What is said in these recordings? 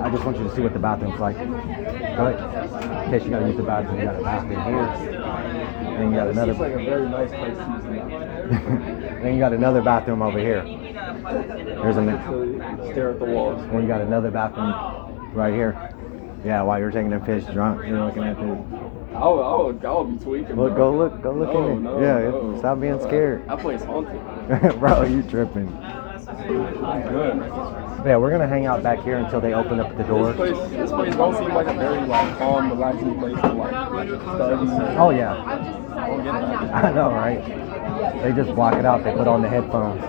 I just want you to see what the bathroom's like. Go ahead. In case you gotta use the bathroom, you got a bathroom here. Then you got another. It's like a very nice place to use the bathroom. Then you got another bathroom over here. There's Stare at the walls. Then you got another bathroom right here. Yeah, while you're taking a piss drunk, you're looking at this. I would be tweaking. Look, go look No, in it. no, Yeah, no. stop being scared. That place haunted. Bro, you tripping. Good. Yeah, we're gonna hang out back here until they open up the doors. This place don't seem like a very like calm, relaxing place to like study. Oh yeah. I don't get that. I know, right? They just block it out. They put on the headphones.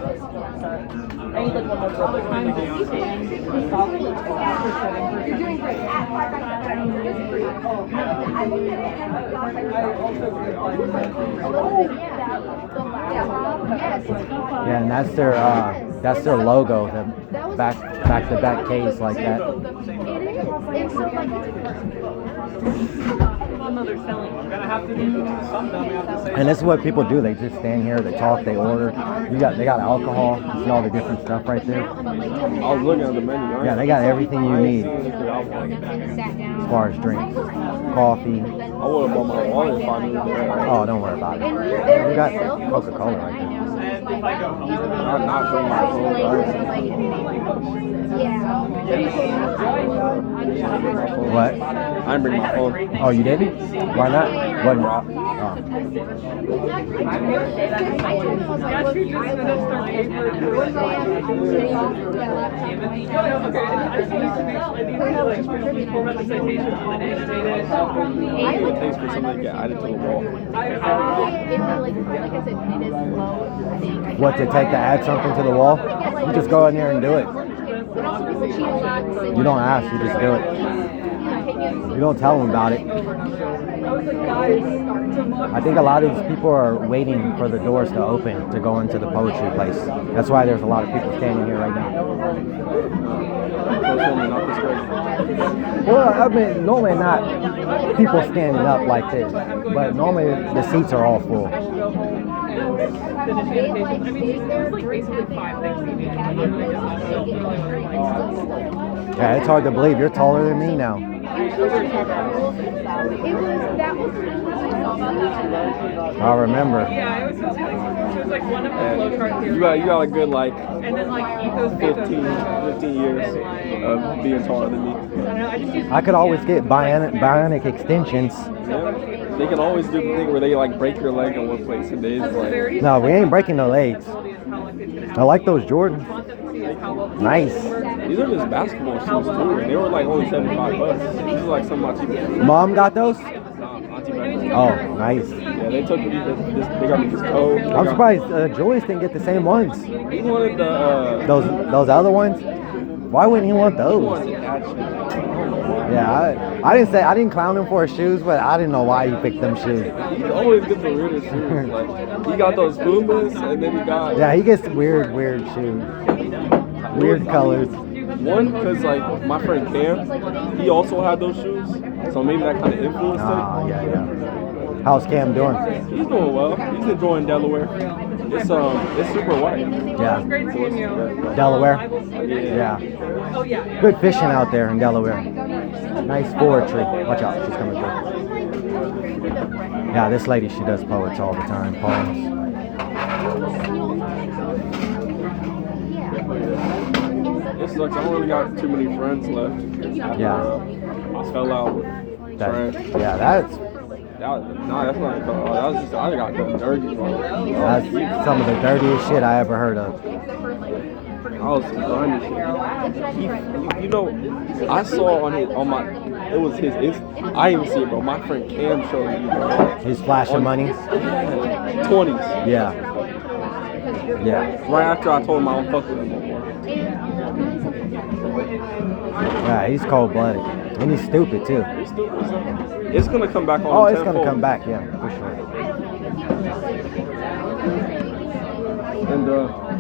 Yeah, and that's their logo, the back to back case like that. And this is what people do. They just stand here, they talk, they order. They got alcohol. You see all the different stuff right there. I was looking at the menu. Yeah, they got everything you need as far as drinks, coffee. I would have bought my water if I knew that. Oh, don't worry about it. We got Coca-Cola right there. I'm not bring my phone. What? I didn't bring my phone. Oh, you didn't? Why not? Wasn't What it takes for something to get added to the wall. What, to take to add something to the wall? You just go in there and do it. You don't ask, you just do it. You don't tell them about it. I think a lot of these people are waiting for the doors to open to go into the poetry place. That's why there's a lot of people standing here right now. Well, I mean, normally not people standing up like this, but normally the seats are all full. Yeah, it's hard to believe you're taller than me now. I remember. Yeah, it was like one of the flowcharts here. You got a good like and then like ethos 15 years of being taller than me. I could always get bionic extensions. Yeah. They can always do the thing where they like break your leg in one place and they just like. No, we ain't breaking no legs. I like those Jordans. Nice. These are just basketball shoes too, and they were like only $75. These are like some of my cheapest. Mom got those? Auntie Becky. Oh, nice. Yeah, they took they got me this coat. I'm surprised Joyce didn't get the same ones. He wanted the those other ones. Why wouldn't he want those? Yeah, I didn't clown him for his shoes, but I didn't know why he picked them shoes. He always gets the weirdest shoes. Like he got those Pumas, and then he got. Yeah, he gets weird shoes, weird colors. One, because like my friend Cam, he also had those shoes, so maybe that kind of influenced him. Ah, yeah. How's Cam doing? He's doing well. He's enjoying Delaware. It's super white. Yeah. Great seeing you. Delaware. Yeah. Oh yeah. Good fishing out there in Delaware. Nice poetry. Watch out, she's coming through. Yeah, this lady, she does poets all the time. Poems. It sucks. I don't really got too many friends left. Yeah. I fell out with friends. Yeah, that's That's not a call. That was just, I got the dirty bro. That's some of the dirtiest shit I ever heard of. I was grinding shit. You know, I saw on my, it was his, I didn't even see it, bro. My friend Cam showed me, bro. His flashing money? 20s. Yeah. Yeah. Right after I told him I don't fuck with him no more. Yeah, he's cold-blooded. And he's stupid, too. He's stupid, so. It's gonna come back on. Oh, it's gonna come back, yeah, for sure. And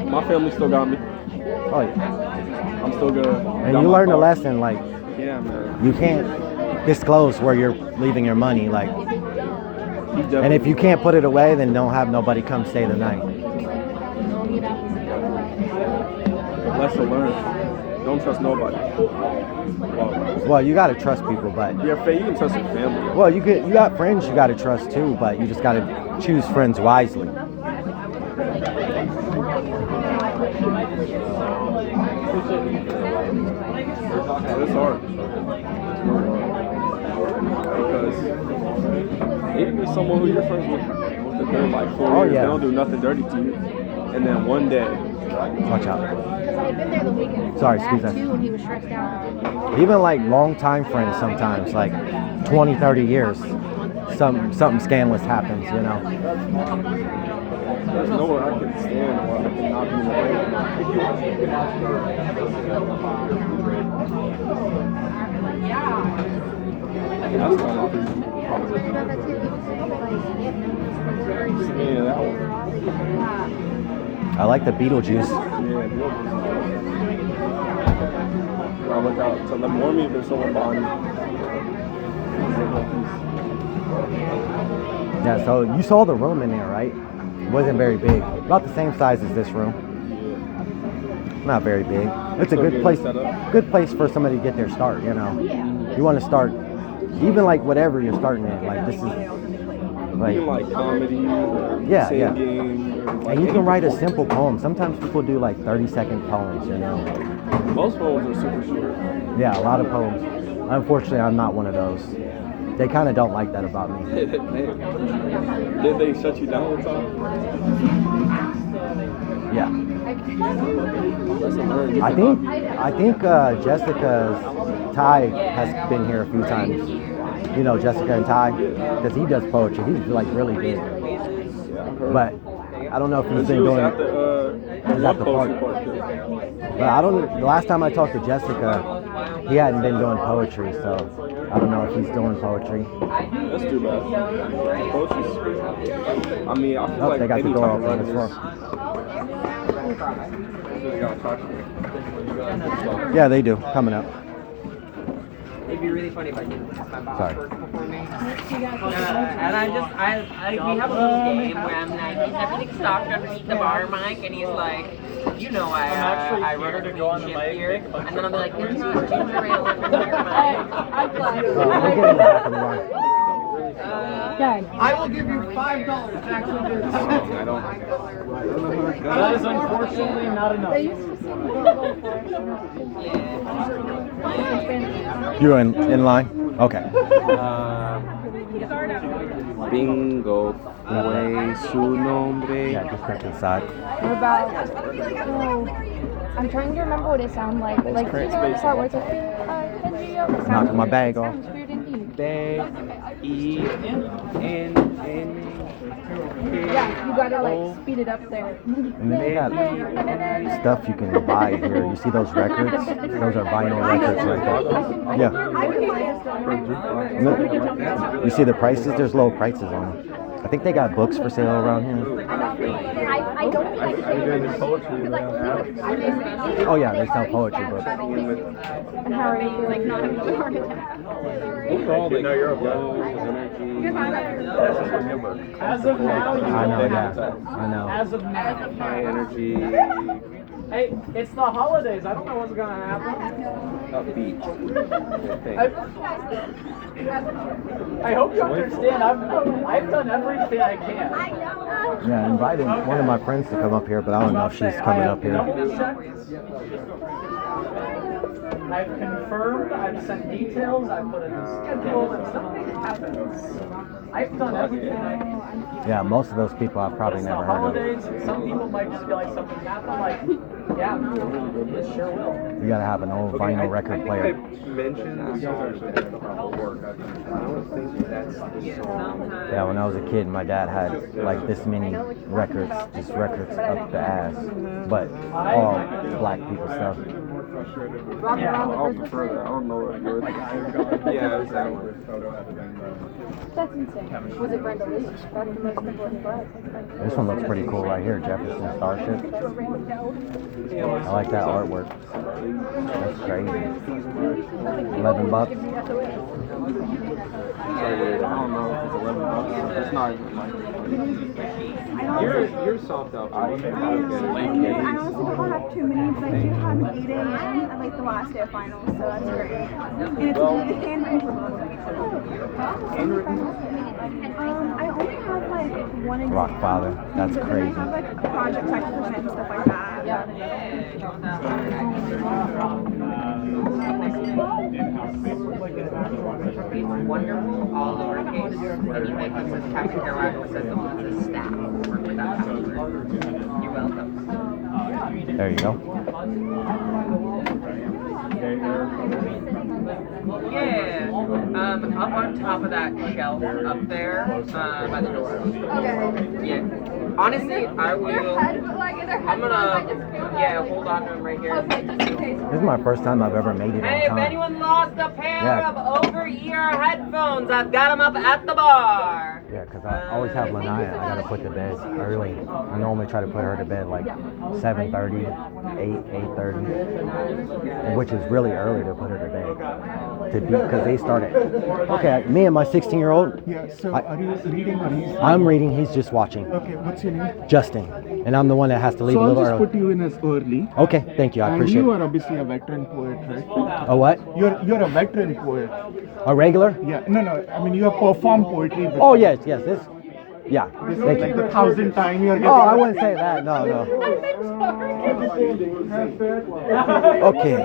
my family still got me. Oh, yeah. I'm still good. And you learned a lesson, like, yeah, man. You can't disclose where you're leaving your money, like. And if you can't put it away, then don't have nobody come stay the night. Lesson learned. Don't trust nobody. Well, Well, you gotta trust people, but you can trust your family. well, you got friends you gotta trust too, but you just gotta choose friends wisely. It's hard. Because it can be someone who you're friends with that they're like 4 Oh, years, yeah. they don't do nothing dirty to you, and then one day, Watch out. Because I had been there the weekend. Sorry, That excuse me. too, and he was stressed out. Even like long-time friends sometimes, like 20, 30 years, something scandalous happens, you know. there's nowhere I can stand or I can not be in the way. That's the only problem. Yeah, that one. I like the Beetlejuice. Yeah, I look out to let warn me if there's someone behind me. Yeah, so you saw the room in there, right? It wasn't very big. About the same size as this room. Not very big. It's a good place for somebody to get their start, you know. You want to start, even like whatever you're starting in, like this is, like, Even like comedy or Yeah, singing. Or like and you can write a simple poem. Sometimes people do like 30-second poems, you know. Most poems are super short. Yeah, a lot of poems. Unfortunately, I'm not one of those. They kind of don't like that about me. Did they shut you down with time? Yeah. That's a very I think Jessica's Ty has been here a few times. You know Jessica and Ty, because he does poetry. He's like really big. But I don't know if he's been He was doing. at the was at the park. But I don't. The last time I talked to Jessica, he hadn't been doing poetry, so I don't know if he's doing poetry. That's too bad. Poetry's, I mean, I feel Oh, like they got the door anytime open. you Let's run roll. Yeah, they do. Coming up. It'd be really funny if I did my boss Sorry. work for me. And we have a little game where I'm like, is everything stocked underneath the bar mic? And he's like, you know, I run a green chip here. And then I'll be like, there's no ginger ale under your mic. We'll get in the back of the line. I will give you $5 to actually do this. That is unfortunately not enough. You're in line? Okay. Bingo fue su nombre. Yeah, just click inside. What about? Oh, I'm trying to remember what it sounded like. Like, you know, the part where it's like, Knocking my bag off. sounds weird indeed. Yeah, you gotta like speed it up there. And then they got stuff you can buy here. You see those records? Those are vinyl records right there. Yeah. Look, you see the prices? There's low prices on them. I think they got books for sale around here. I don't think I can Oh yeah, they sell poetry books. And how are you feeling? Not having a heart attack. Overall, they know you're a As of now, you I know, yeah. I know. As of now. high energy, Hey, it's the holidays. I don't know what's gonna happen. upbeat. I hope you understand. I've done everything I can. Yeah, I invited one of my friends to come up here, but I don't know if she's coming up here. I've confirmed, I've sent details, I've put in a schedule, and something happens. I've done everything I can. Yeah, most of those people I've probably It's the never heard of. holidays, and some people might just feel like something happened. Like, yeah, it sure will. You gotta have an old vinyl record player. Mentioned the song about work. I don't think that's the song. Yeah, when I was a kid, my dad had like this many records, just records up the ass, but all black people stuff. Yeah, I'll prefer that. I don't know what you're Yeah, exactly. That's insane. Was it Brenda Lee? That's the most important class. This one looks pretty cool right here, Jefferson Starship. I like that artwork. That's crazy. $11. I don't know if it's $11. It's not even like. You're soft out. I Because I honestly don't have too many, but I do have an 8 a.m. at like the last day of finals, so that's great. And it's handwritten for both. I only have like one exam. Rock father, that's but crazy. Then I have like projects I have to present and stuff like that. It's wonderful, all lowercase, and you make this as Captain Iraq says the one as a staff. Work with that password. You're welcome. There you go. Yeah. Up on top of that shelf up there, by the door. Okay. Yeah. Honestly, I will. I'm gonna. Yeah, hold on to him right here. This is my first time I've ever made it Hey, on if time. anyone lost a pair Yeah. of over-ear headphones, I've got them up at the bar. Yeah, because I always have Lanaya. I gotta put to bed early. I normally try to put her to bed like 7:30, 8:30, which is really early to put her to bed. Because they start at. Okay, me and my 16-year-old. Yeah, so are you reading or he's... I'm reading. He's just watching. Okay, what's your name? Justin, and I'm the one that has to leave So a I'll little just early. put you in as early. Okay, thank you. I And appreciate you it. are obviously a veteran poet, right? A what? You're a veteran poet. A regular? Yeah, no. I mean, you have performed poetry before. Oh yes. This. Yeah. This is Thank like you. the 1,000th time you're getting... Oh, I wouldn't say that. No. Okay.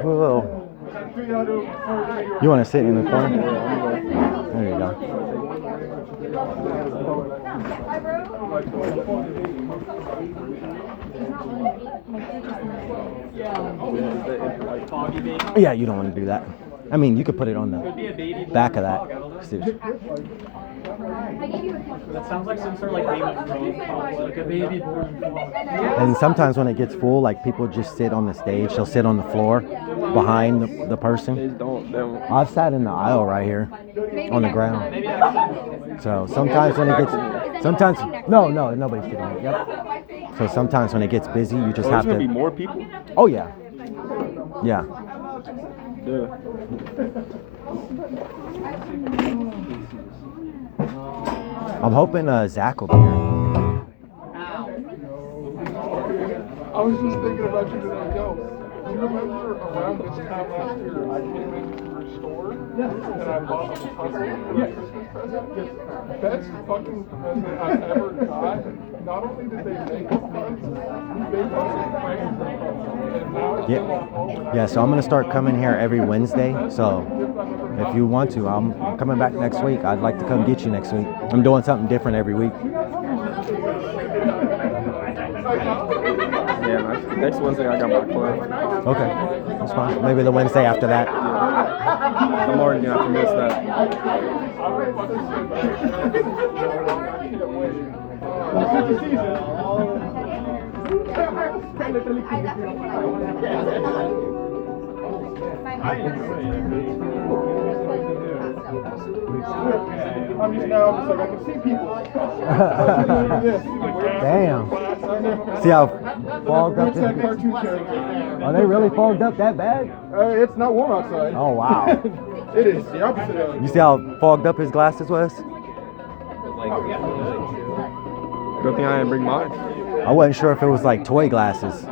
Whoa. You want to sit in the corner? There you go. Yeah, you don't want to do that. I mean, you could put it on the back of that. That sounds like some sort of like Game of Thrones, like a baby born. And sometimes when it gets full, like people just sit on the stage. They'll sit on the floor behind the person. I've sat in the aisle right here on the ground. So sometimes when it gets, no, nobody's sitting there. Yep. So sometimes when it gets busy, you just have There's to. gonna be more people. Oh yeah. Yeah. Yeah. I'm hoping Zach will be here. I was just thinking about you today. Yo, do you remember around this time last year I came into your store and I bought a puzzle for a Christmas present? Best fucking present I've ever got. Not only did they make it fun, they fucking framed the puzzle. And now it's Yeah. going home and Yeah, so I'm gonna start coming here every Wednesday. So if you want to, I'm coming back next week. I'd like to come get you next week. I'm doing something different every week. Yeah, next Wednesday I got my club. Okay, that's fine. Maybe the Wednesday after that. I'm already gonna have to miss that. I'm just now, so I can see people. Damn. See how fogged up What's that this cartoon character? Are they really fogged up that bad? It's not warm outside. Oh wow. It is the opposite of. You see how fogged up his glasses was? Good thing I didn't bring mine. I wasn't sure if it was like toy glasses.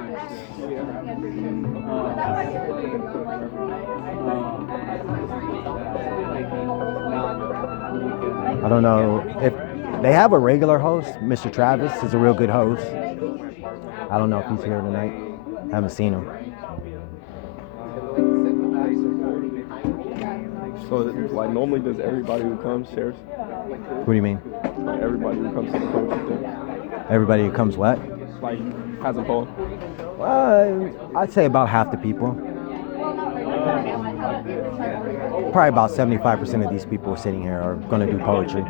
I don't know if they have a regular host. Mr. Travis is a real good host. I don't know if he's here tonight. I haven't seen him. So, like, normally does everybody who comes shares? What do you mean? Like, everybody who comes to the poetry thing? Everybody who comes what? Like, has a poem? I'd say about half the people. Probably about 75% of these people sitting here are going to do poetry.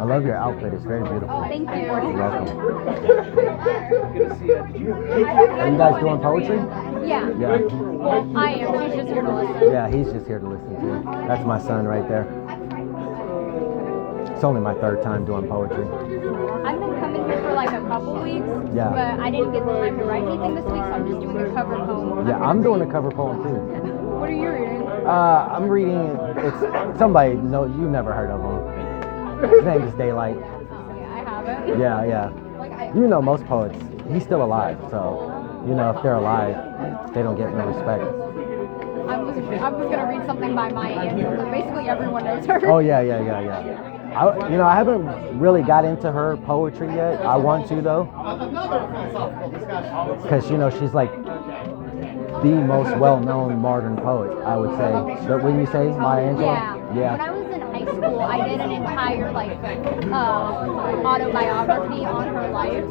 I love your outfit. It's very beautiful. Thank you. You're welcome. Are you guys doing poetry? Yeah. Yeah. Well, I am. She's just here to listen. Yeah, he's just here to listen to. That's my son right there. It's only my third time doing poetry. I've been coming here for like a couple weeks, Yeah. but I didn't get the time to write anything this week, so I'm just doing a cover poem. Yeah, I'm doing a cover poem too. What are you reading? I'm reading. It's somebody. No, you never heard of him. His name is Daylight. Yeah, I haven't. Yeah. You know most poets. He's still alive, so you know if they're alive, they don't get no respect. I was gonna read something by Maya Angelou, but basically everyone knows her. Oh yeah. I haven't really got into her poetry yet. I want to though, because she's like the most well-known modern poet, I would say. But when you say Maya Angelou, Yeah. When I was in high school, I did an entire autobiography on her life,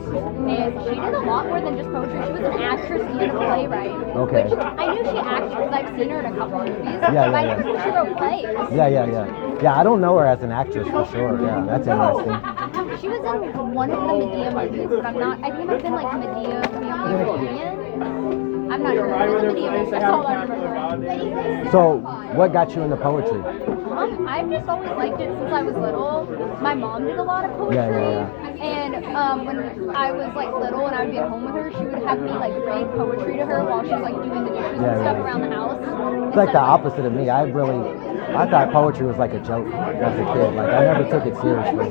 and she did a lot more than just poetry. She was an actress and a playwright. Okay. Which I knew she acted because I've seen her in a couple movies. Yeah. But I never knew she wrote plays. Yeah, I don't know her as an actress for sure. Yeah, that's interesting. She was in one of the Medea movies, but I'm not. I think it might have been like Medea Family Reunion. I'm not sure. It was a Medea movie. That's all I remember. So, what got you into poetry? I've just always liked it since I was little. My mom did a lot of poetry. Yeah. And when I was like little and I would be at home with her, she would have me like read poetry to her while she was like doing the dishes and stuff around the house. It's like the opposite of me. I thought poetry was like a joke as a kid. Like I never took it seriously.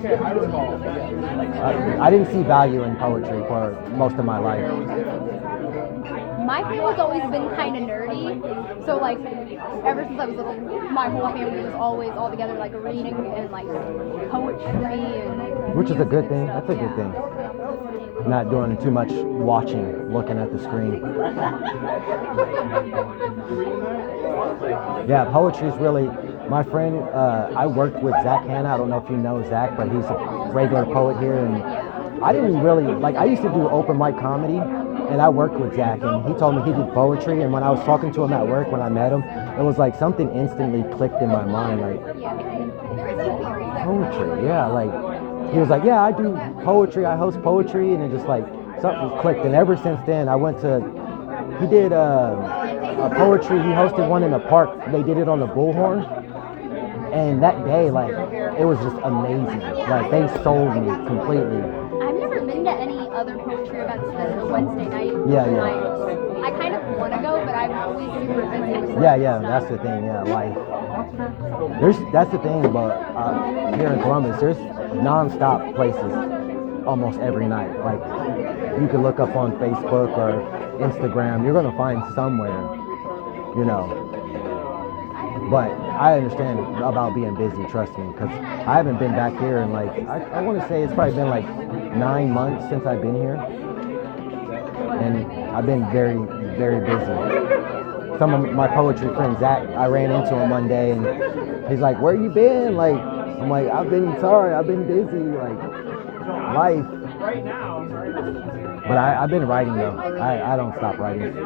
I didn't see value in poetry for most of my life. My family's always been kind of nerdy, so like ever since I was little, my whole family was always all together like reading and like poetry and which is a good thing. That's a good thing. Not doing too much watching, looking at the screen. Yeah, poetry is really, my friend, I worked with Zach Hanna. I don't know if you know Zach, but he's a regular poet here. And I didn't really, I used to do open mic comedy, and I worked with Zach, and he told me he did poetry. And when I was talking to him at work, when I met him, it was like something instantly clicked in my mind, like, poetry, yeah, he was like, yeah, I do poetry, I host poetry, and it just something clicked. And ever since then, he did a poetry, he hosted one in a park. They did it on the Bullhorn, and that day, it was just amazing. They sold me completely. I've never been to any other poetry events than the Wednesday night. Yeah. I kind of want to go, but I'm always super busy. Yeah, that's the thing, life. That's the thing about here in Columbus, there's non-stop places almost every night. You can look up on Facebook or Instagram, you're going to find somewhere, But I understand about being busy, trust me, because I haven't been back here in I want to say it's probably been 9 months since I've been here. And I've been very, very busy. Some of my poetry friends, Zach, I ran into him one day and he's like, where you been? I'm like, I've been busy, life. But I've been writing though. I don't stop writing.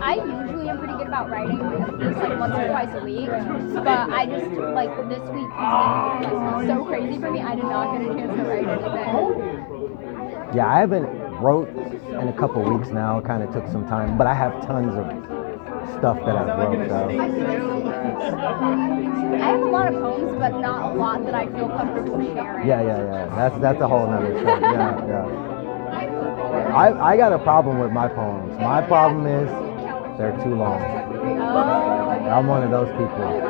I usually am pretty good about writing at least once or twice a week, but I just this week has been so crazy for me. I did not get a chance to write anything. Yeah, I haven't wrote in a couple weeks now. Kind of took some time, but I have tons of stuff that I've wrote. So. I have a lot of poems, but not a lot that I feel comfortable sharing. Yeah. That's a whole nother story. Yeah. I got a problem with my poems. My problem is they're too long. I'm one of those people.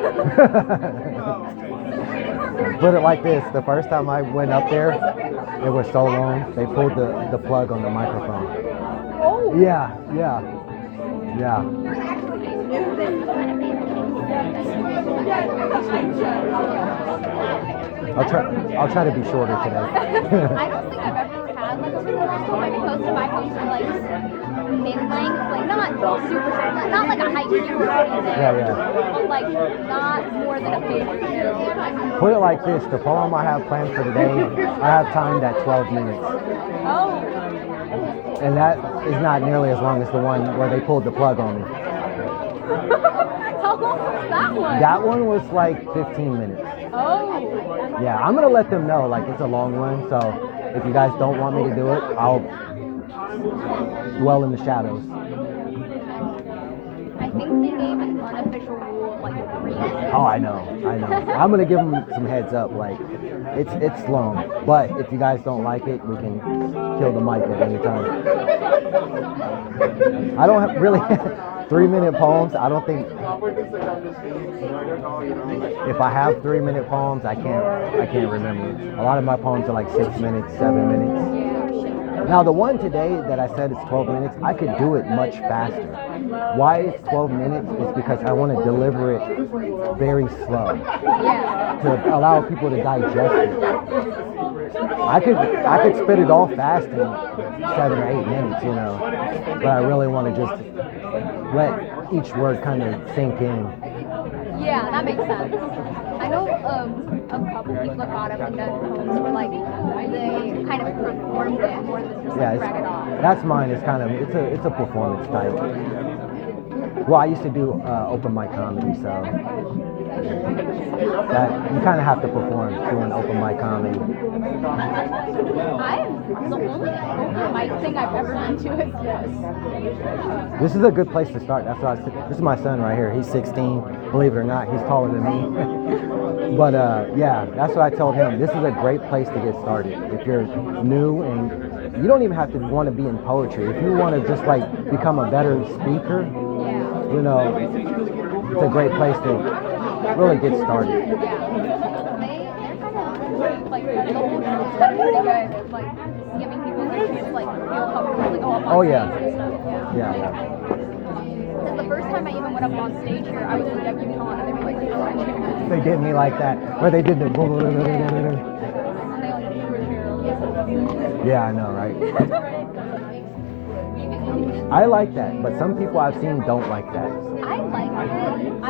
Put it like this, the first time I went up there, it was so long, they pulled the plug on the microphone. Oh! Yeah. I'll try to be shorter today. I don't think I've ever had a super long poem. Maybe most of my poems are mid-length, not super short, not like a haiku or anything. Yeah. But not more than a page or two. Put it like this, the poem I have planned for today, I have timed at 12 minutes. Oh. And that is not nearly as long as the one where they pulled the plug on me. How long was that one? That one was 15 minutes. Oh. Yeah, I'm gonna let them know it's a long one, so if you guys don't want me to do it, I'll dwell in the shadows. I think they gave an unofficial rule like read. Oh, I know. I'm gonna give them some heads up. Like, it's long, but if you guys don't like it, we can kill the mic at any time. I don't have really 3-minute poems. I don't think if I have 3-minute poems, I can't remember. A lot of my poems are like 6 minutes, 7 minutes. Now the one today that I said is 12 minutes, I could do it much faster. Why it's 12 minutes is because I want to deliver it very slow to allow people to digest it. I could spit it all fast in 7 or 8 minutes, you know, but I really want to just let each word kind of sink in. Yeah, that makes sense. I know a couple people that got up and done poems where like they kind of performed it more than just like read it off. That's mine. It's kind of it's a performance type. Well, I used to do open mic comedy, so that you kind of have to perform doing open mic comedy. The only open mic thing I've ever been to is this. This is a good place to start. That's why this is my son right here. He's 16. Believe it or not, he's taller than me. But yeah, that's what I told him. This is a great place to get started. If you're new and you don't even have to want to be in poetry. If you want to just like become a better speaker, you know, it's a great place to really get started. They're kind of like the whole show is kind of pretty good. It's like giving people the chance like feel comfortable to go up on Oh, stage yeah. and stuff. Yeah. Because the first time I even went up on stage here, I was a debutante and they were like, "You're my chair." They did me like that, where they did the. And they like threw a chair over. Yeah, I know, right? I like that, but some people I've seen don't like that. I like it.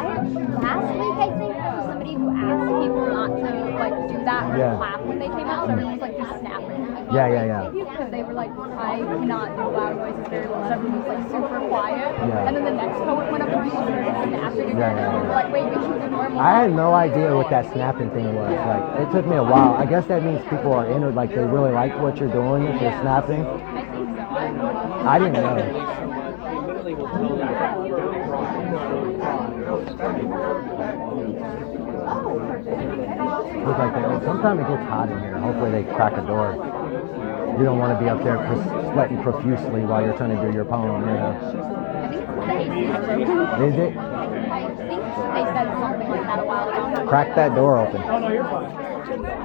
Last week I think there was somebody who asked people not to like do that or clap when they came out. So everyone was like just snapping. Yeah. Because they were like, I cannot do loud noises very well. So everyone was like super quiet. Yeah. And then the next poet went up and people started snapping again. And we were like, wait, we should do normal. I had no idea what that snapping thing was. Like, it took me a while. I guess that means people are in it, like they really like what you're doing if you're snapping. I think so. I didn't know. Looks like that. Sometimes it gets hot in here. Hopefully they crack a door. You don't want to be up there sweating profusely while you're trying to do your poem, you know. I think it's the AC is broken. Is it? I think they said something like that a while ago. Crack that door open. Oh no, you're fine.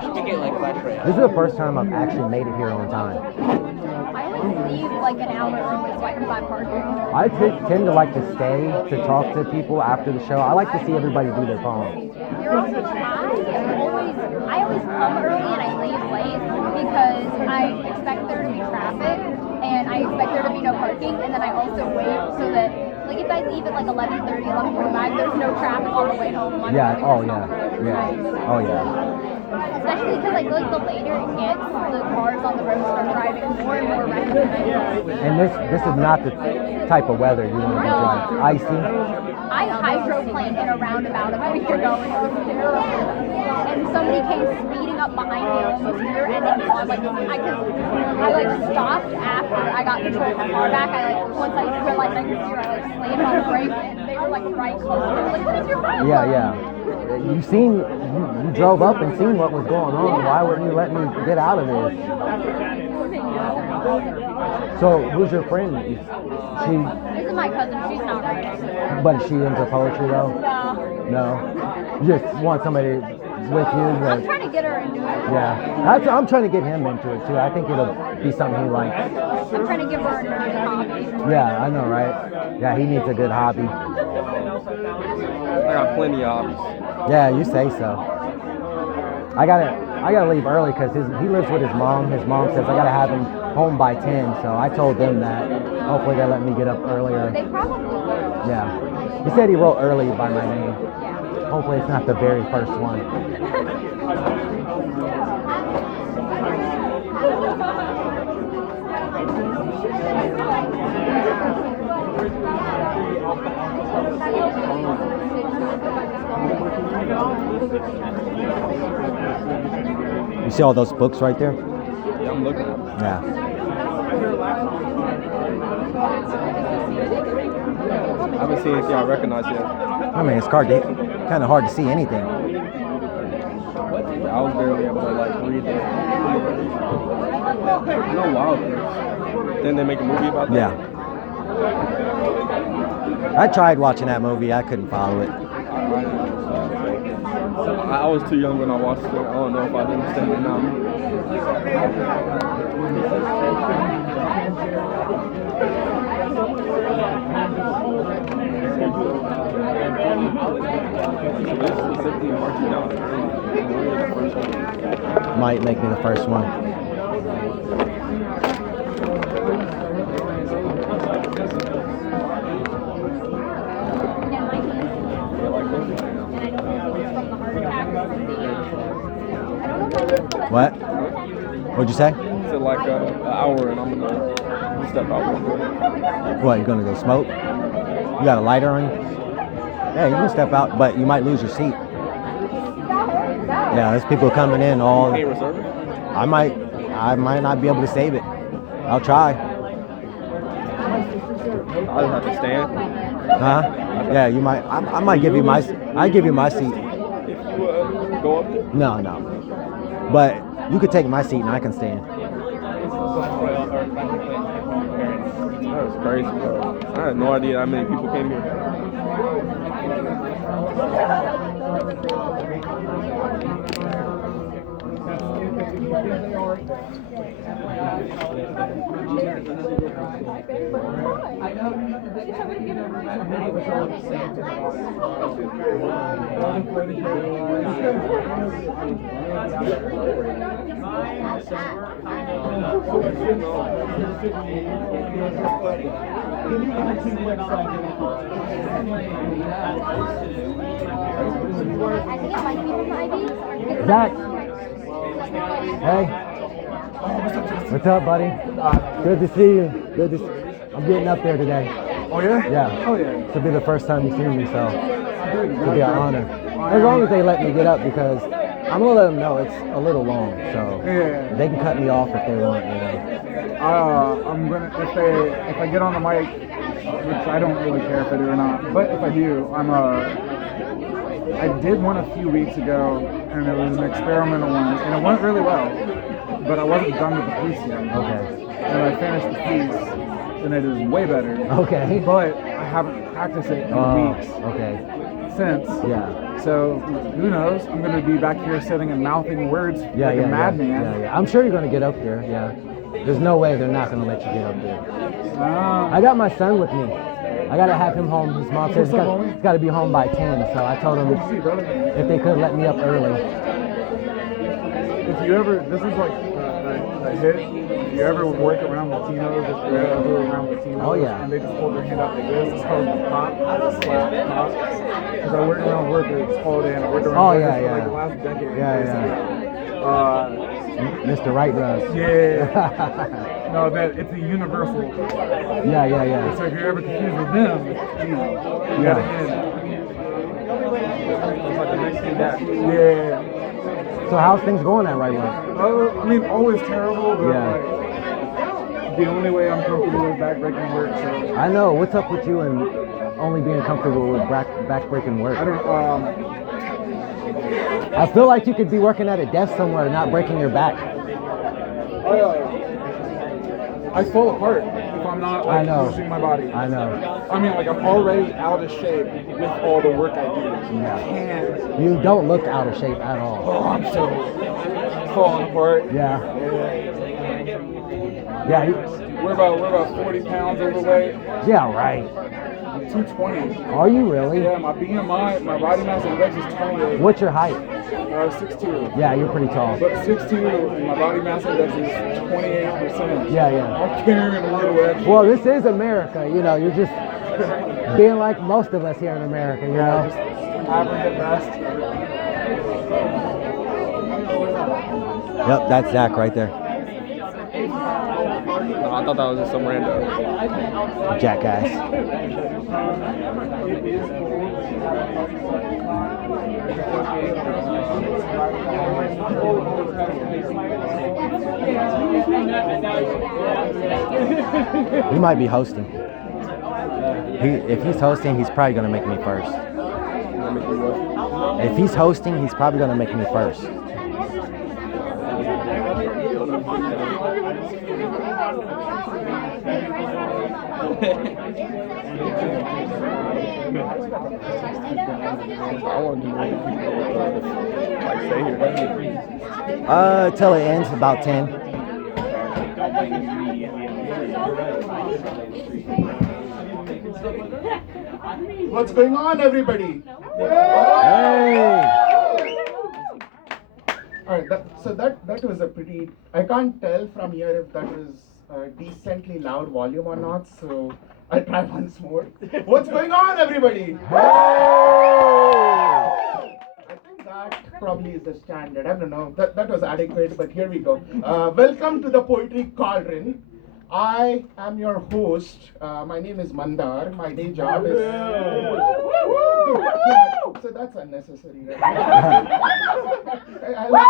You get like flashlight. This is the first time I've actually made it here on time. I always leave like an hour early so I can find parking. I tend to like to stay to talk to people after the show. I like to see everybody do their poem. I always come early and I leave late because I expect there to be traffic and I expect there to be no parking, and then I also wait so that like if I leave at like 11:30, 11:45, there's no traffic on the way home. Yeah. Oh yeah. Oh yeah. Especially because I feel like the later it gets, the cars on the road start driving more and more reckless. And this is not the type of weather you want to be driving. Icy. I hydroplaned in a roundabout a week ago and it was terrible. And somebody came speeding up behind me, almost rear-ending me. I stopped after I got control of my car back. Once I realized I could steer, I slammed on the brake and they were like right close. They were like, what is your problem? Yeah. You drove up and seen what was going on. Why wouldn't you let me get out of this? So, who's your friend? This is my cousin. She's not right. But is she into poetry though? No. You just want somebody with you. I'm trying to get her into it. Yeah. I'm trying to get him into it too. I think it'll be something he likes. I'm trying to give her a nerdy hobby. Yeah, I know, right? Yeah, he needs a good hobby. I got plenty of hobbies. Yeah, you say so. I gotta leave early because he lives with his mom. His mom says I gotta have him home by 10, so I told them that. Hopefully they let me get up earlier. They probably will. Yeah. He said he wrote early by my name. Yeah. Hopefully it's not the very first one. You see all those books right there? Yeah, I'm looking. Yeah. I haven't seen anything I recognize yet. I mean, it's kind of hard to see anything. I was barely able to like read the. No Wild Things. Then they make a movie about that. Yeah. I tried watching that movie. I couldn't follow it. I was too young when I watched it. I don't know if I'd understand it now. Might make me the first one. What? What'd you say? It's like an hour and I'm gonna step out real quick. What, you gonna go smoke? You got a lighter on you? Yeah, you can step out, but you might lose your seat. Yeah, there's people coming in all. Can't reserve it? I might not be able to save it. I'll try. I'll have to stand. Huh? Yeah, you might. I might give you my. I give you my seat. If you go up there? No. But you could take my seat and I can stand. That was crazy, bro. I had no idea how many people came here. Zach. Hey. What's up, buddy? Good to see you. I'm getting up there today. Oh yeah? Yeah. Oh yeah. This will be the first time you've seen me, so it'll be an honor. As long as they let me get up, because I'm gonna let them know it's a little long, so Yeah. they can cut me off if they want, you know. I'm gonna if I get on the mic, which I don't really care if I do or not, but if I do, I did one a few weeks ago, and it was an experimental one, and it went really well, but I wasn't done with the piece yet. Okay. And I finished the piece, and it is way better. Okay. But I haven't practiced it in weeks Okay. since. Yeah. So who knows? I'm gonna be back here sitting and mouthing words Yeah, like yeah, a madman. Yeah. I'm sure you're gonna get up there. Yeah. There's no way they're not gonna let you get up there. I got my son with me. I gotta have him home. His mom says he's gotta be home by 10. So I told him if they could let me up early. If you ever, this is like a hit. If you ever work around Latinos, if you're ever around Latinos, Oh, yeah. and they just hold their hand out like this, it's called the pop. Because I work around workers all day, and I work around Oh, workers yeah, for like yeah. the last decade. Yeah. Mr. Right does. Yeah. No, it's a universal. Yeah. So if you're ever confused with them, it's easy. You gotta hit. It's like the next thing back. Yeah. So how's things going at Right One? I mean, always terrible, but Yeah. like, the only way I'm comfortable is backbreaking work. So I know. What's up with you and only being comfortable with back-breaking work? I don't. I feel like you could be working at a desk somewhere, not breaking your back. I fall apart if I'm not I know. pushing my body. I know. I mean, like I'm already out of shape with all the work I do. Yeah. And You don't look out of shape at all. oh, I'm so falling apart. Yeah. Yeah. We're about 40 pounds overweight. Yeah. Right. 220. Are you really? Yeah, my BMI, my body mass index is 28. What's your height? 6'2". Yeah, you're pretty tall. But 6'2", and my body mass index is 28%. Yeah. I'm carrying a little extra. Well, this is America. You know, you're just being like most of us here in America. You know. Just average at best. Yep, that's Zach right there. No, I thought that was just some random. Jackass. He might be hosting. If he's hosting, he's probably gonna make me first. If he's hosting, he's probably gonna make me first. I want to know if people like stay here. Till it ends about 10. What's going on, everybody? Hey! All right, that was a pretty. I can't tell from here if that was a decently loud volume or not. So I'll try once more. What's going on, everybody? I think that probably is the standard. I don't know. That was adequate, but here we go. Welcome to the Poetry Cauldron. I am your host. My name is Mandar. My day job is. Yeah, so that's unnecessary. Right? I love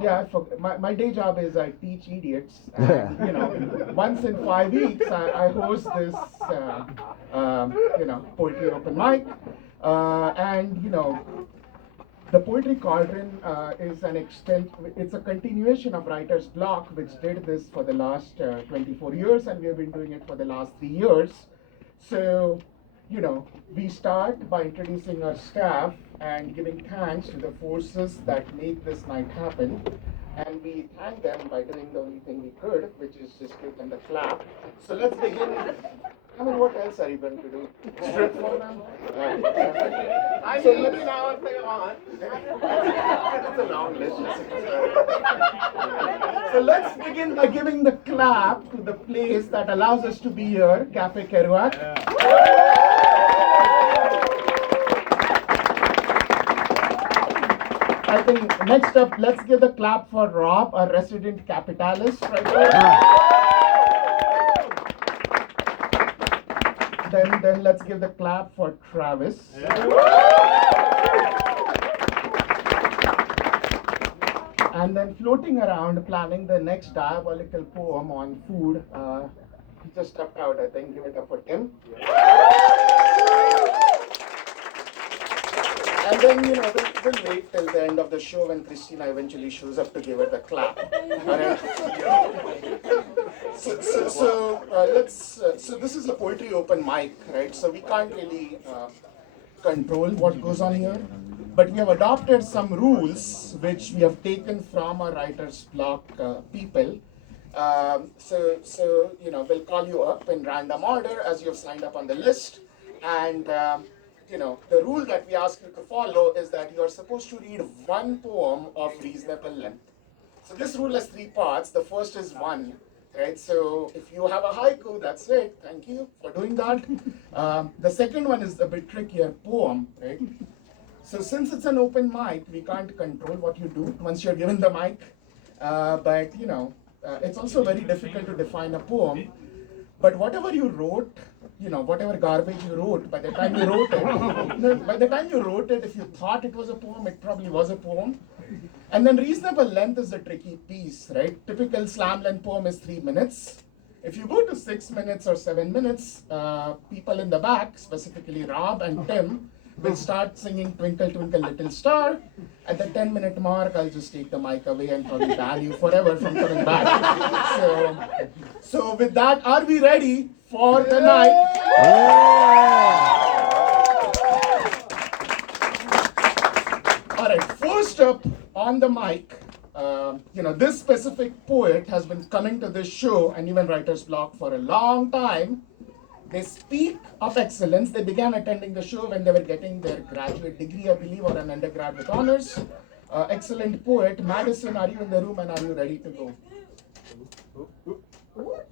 you guys, but my day job is I teach idiots. And, once in 5 weeks I host this poetry open mic, and the Poetry Cauldron is it's a continuation of Writer's Block, which did this for the last 24 years, and we have been doing it for the last 3 years. So, we start by introducing our staff and giving thanks to the forces that make this night happen. And we thank them by doing the only thing we could, which is just give them the clap. So let's begin. I mean, what else are you going to do? Strip for them? So let me know if they want. It's a long list. So let's begin by giving the clap to the place that allows us to be here, Cafe Kerouac. I think next up, let's give the clap for Rob, our resident capitalist right there. Then let's give the clap for Travis. And then floating around, planning the next diabolical poem on food. He just stepped out, I think. Give it up for Tim. And then, we'll wait till the end of the show when Christina eventually shows up to give her the clap. All right? So this is a poetry open mic, right? So we can't really control what goes on here. But we have adopted some rules which we have taken from our Writer's Block people. We'll call you up in random order as you have signed up on the list. And the rule that we ask you to follow is that you are supposed to read one poem of reasonable length. So this rule has 3 parts. The first is 1, right? So if you have a haiku, that's it. Thank you for doing that. The second one is a bit trickier, poem, right? So since it's an open mic, we can't control what you do once you're given the mic. But it's also very difficult to define a poem. But whatever you wrote, whatever garbage you wrote, by the time you wrote it, if you thought it was a poem, it probably was a poem. And then reasonable length is the tricky piece, right? Typical slam length poem is 3 minutes. If you go to 6 minutes or 7 minutes, people in the back, specifically Rob and Tim, will start singing Twinkle Twinkle Little Star. At the 10-minute mark, I'll just take the mic away and probably ban you forever from coming back. So with that, are we ready for the night? All right, first up on the mic, this specific poet has been coming to this show and even Writer's Block for a long time. They speak of excellence. They began attending the show when they were getting their graduate degree, I believe, or an undergraduate honors. Excellent poet. Madison, are you in the room and are you ready to go?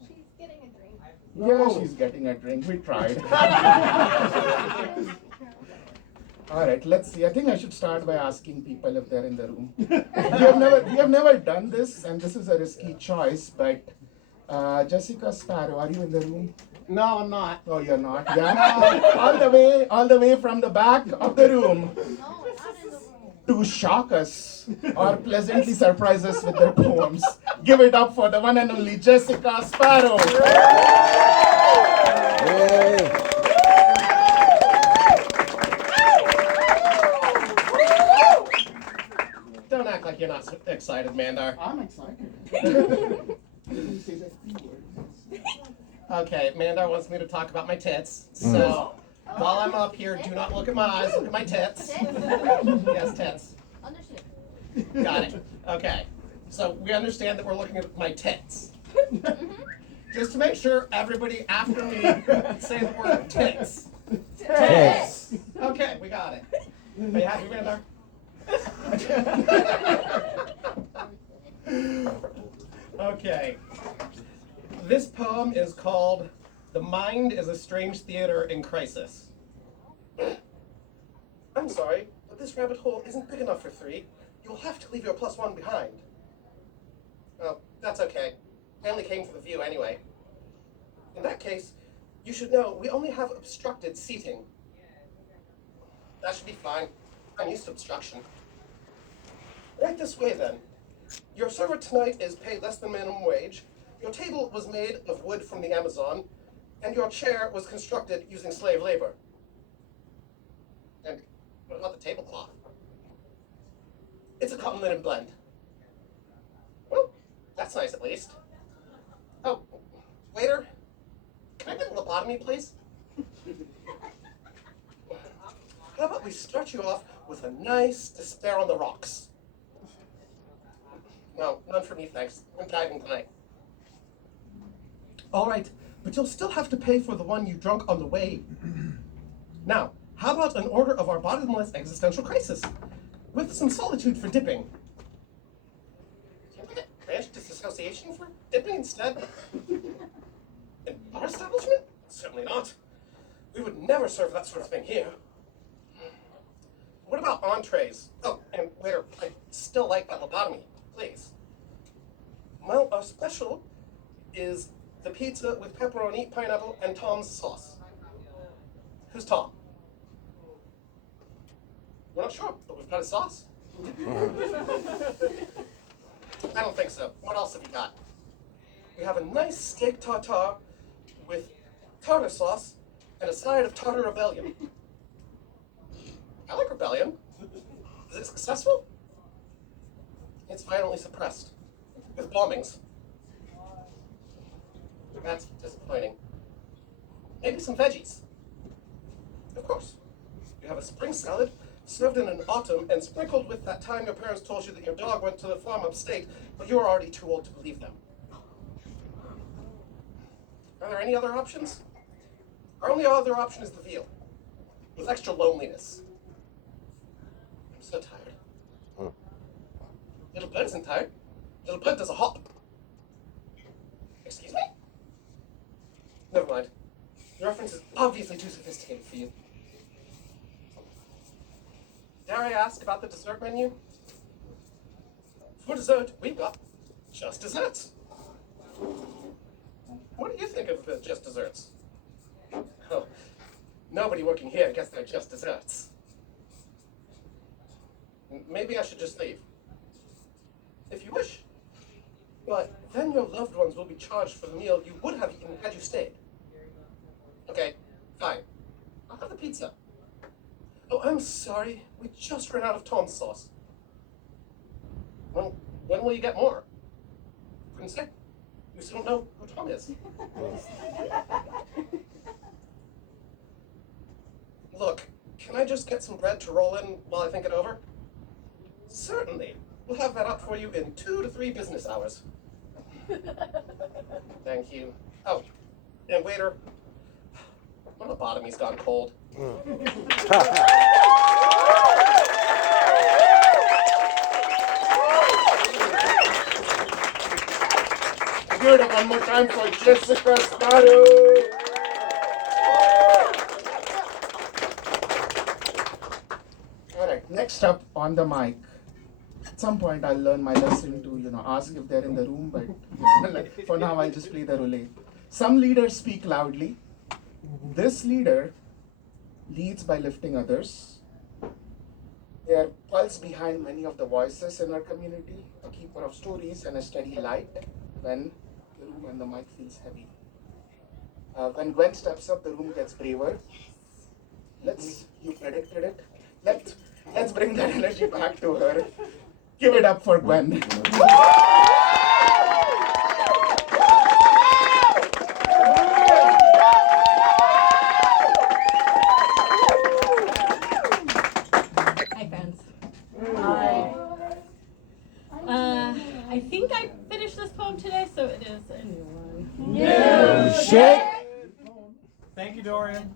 She's getting a drink. Yeah, she's getting a drink. We tried. All right, let's see. I think I should start by asking people if they're in the room. We have never done this, and this is a risky choice, but Jessica Sparrow, are you in the room? No, I'm not. Oh, you're not? Yeah? all the way from the back of the room to shock us or pleasantly surprise us with their poems. Give it up for the one and only Jessica Sparrow. you're not so excited, Mandar. I'm excited. You say that C word. Okay, Mandar wants me to talk about my tits. So while I'm up here, do not look at my eyes, look at my tits. Yes, tits. Understood. Got it. Okay. So we understand that we're looking at my tits. Just to make sure everybody after me say the word tits. Tits. Okay, we got it. Are you happy, Mandar? Okay. This poem is called "The Mind is a Strange Theater in Crisis." I'm sorry, but this rabbit hole isn't big enough for 3. You'll have to leave your +1 behind. Oh, that's okay. I only came for the view anyway. In that case, you should know we only have obstructed seating. That should be fine. I'm used to obstruction. Right this way, then. Your server tonight is paid less than minimum wage. Your table was made of wood from the Amazon, and your chair was constructed using slave labor. And what about the tablecloth? It's a cotton linen blend. Well, that's nice at least. Oh, waiter, can I get a lobotomy, please? How about we start you off with a nice despair on the rocks? No, none for me, thanks. I'm diving tonight. All right, but you'll still have to pay for the one you drunk on the way. Now, how about an order of our bottomless existential crisis, with some solitude for dipping? Can't we get branch disassociation for dipping instead? An bar establishment? Certainly not. We would never serve that sort of thing here. What about entrees? Oh, and waiter, I still like that lobotomy, please. Well, our special is the pizza with pepperoni, pineapple, and Tom's sauce. Who's Tom? We're not sure, but we've got his sauce. I don't think so. What else have you got? We have a nice steak tartare with tartar sauce and a side of tartar rebellion. I like rebellion. Is it successful? It's violently suppressed with bombings. That's disappointing. Maybe some veggies. Of course. You have a spring salad served in an autumn and sprinkled with that time your parents told you that your dog went to the farm upstate, but you were already too old to believe them. Are there any other options? Our only other option is the veal, with extra loneliness. I'm so tired. Little Bird isn't tired. Little Bird does a hop. Excuse me? Never mind. The reference is obviously too sophisticated for you. Dare I ask about the dessert menu? For dessert, we've got just desserts. What do you think of just desserts? Oh, nobody working here gets their just desserts. Maybe I should just leave. If you wish. But then your loved ones will be charged for the meal you would have eaten had you stayed. Okay, fine. I'll have the pizza. Oh, I'm sorry. We just ran out of Tom's sauce. Well, when will you get more? Couldn't say. We still don't know who Tom is. Look, can I just get some bread to roll in while I think it over? Certainly. We'll have that up for you in 2 to 3 business hours. Thank you. Oh, and waiter, my lobotomy's gone cold. Give it one more time for Jessica Sparrow. All right, next up on the mic. At some point, I'll learn my lesson to, ask if they're in the room, but for now, I'll just play the roulette. Some leaders speak loudly. This leader leads by lifting others. They are pulse behind many of the voices in our community, a keeper of stories and a steady light when the room and the mic feels heavy. When Gwen steps up, the room gets braver. You predicted it. Let's bring that energy back to her. Give it up for Gwen. Hi, friends. I think I finished this poem today, so it is a new one. No shit. Thank you, Dorian.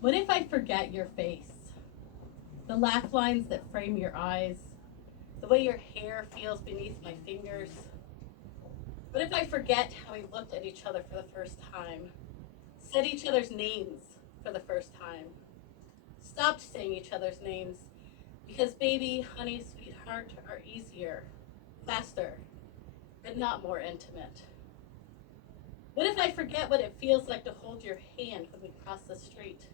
What if I forget your face? The laugh lines that frame your eyes, the way your hair feels beneath my fingers. What if I forget how we looked at each other for the first time, said each other's names for the first time, stopped saying each other's names because baby, honey, sweetheart are easier, faster, but not more intimate? What if I forget what it feels like to hold your hand when we cross the street,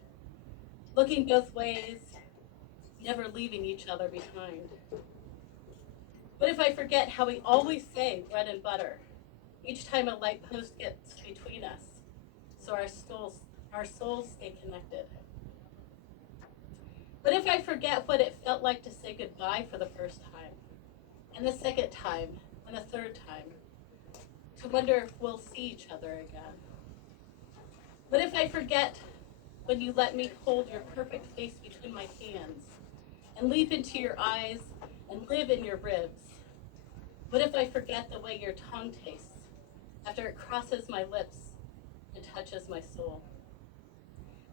looking both ways, never leaving each other behind? What if I forget how we always say bread and butter each time a light post gets between us, so our souls stay connected? What if I forget what it felt like to say goodbye for the first time, and the second time, and the third time, to wonder if we'll see each other again? What if I forget when you let me hold your perfect face between my hands, and leap into your eyes, and live in your ribs? What if I forget the way your tongue tastes after it crosses my lips and touches my soul?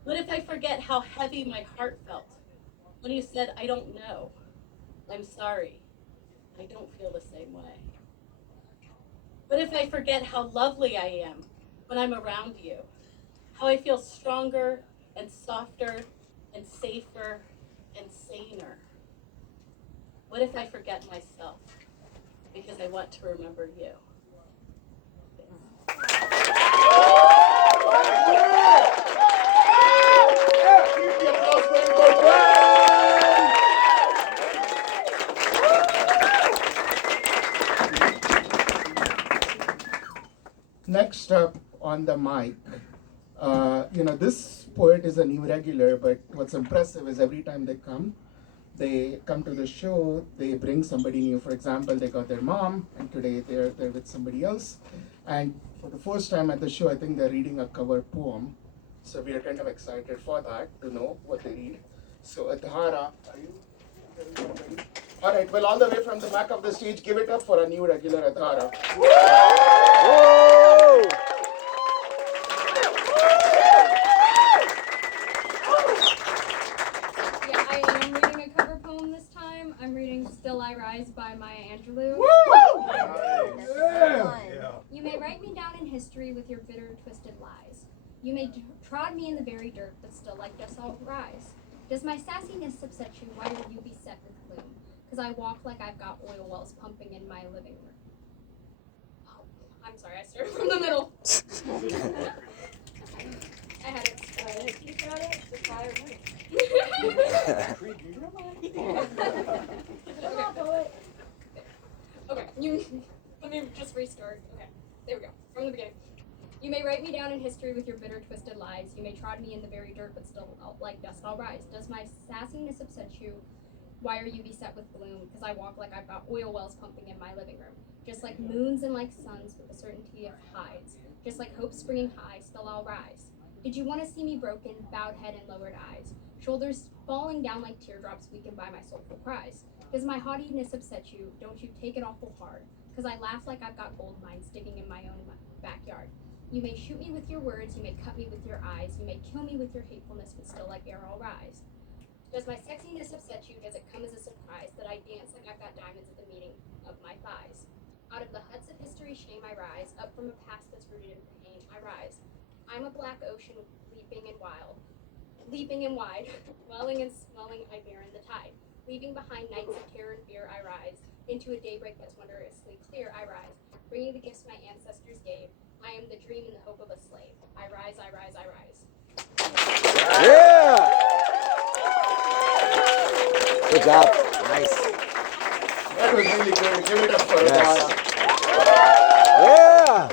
What if I forget how heavy my heart felt when you said, I don't know, I'm sorry, I don't feel the same way? What if I forget how lovely I am when I'm around you, how I feel stronger and softer and safer and saner? What if I forget myself because I want to remember you? Next up on the mic, this poet is a new regular, but what's impressive is every time they come to the show, they bring somebody new. For example, they got their mom, and today they're with somebody else. And for the first time at the show, I think they're reading a cover poem. So we are kind of excited for that, to know what they read. So Adhara, are you ready? All right, well, all the way from the back of the stage, give it up for a new regular, Adhara. Whoa! Yeah, I am reading a cover poem this time. I'm reading Still I Rise by Maya Angelou. You may write me down in history with your bitter, twisted lies. You may trod me in the very dirt, but still like dust I'll rise. Does my sassiness upset you? Why will you be set with gloom? Because I walk like I've got oil wells pumping in my living room. Oh, I'm sorry, I started from the middle. I had it split. You got it? The fire Okay, let me just restart. Okay, there we go, from the beginning. You may write me down in history with your bitter, twisted lies. You may trod me in the very dirt, but still, like dust, I'll rise. Does my sassiness upset you? Why are you beset with gloom? Because I walk like I've got oil wells pumping in my living room. Just like moons and like suns with the certainty of tides. Just like hope springing high, still I'll rise. Did you want to see me broken, bowed head and lowered eyes? Shoulders falling down like teardrops weakened by my soulful cries. Does my haughtiness upset you? Don't you take it awful hard? Because I laugh like I've got gold mines digging in my own backyard. You may shoot me with your words, you may cut me with your eyes, you may kill me with your hatefulness, but still like air I'll rise. Does my sexiness upset you? Does it come as a surprise that I dance like I've got diamonds at the meeting of my thighs? Out of the huts of history shame I rise, up from a past that's rooted in pain I rise. I'm a black ocean leaping and wide, welling and swelling I bear in the tide. Leaving behind nights of terror and fear I rise, into a daybreak that's wondrously clear I rise, bringing the gifts my ancestors gave. I am the dream and the hope of a slave. I rise, I rise, I rise. Yeah! Good job. Nice. That was really good. Give it up for Adhara. Yeah!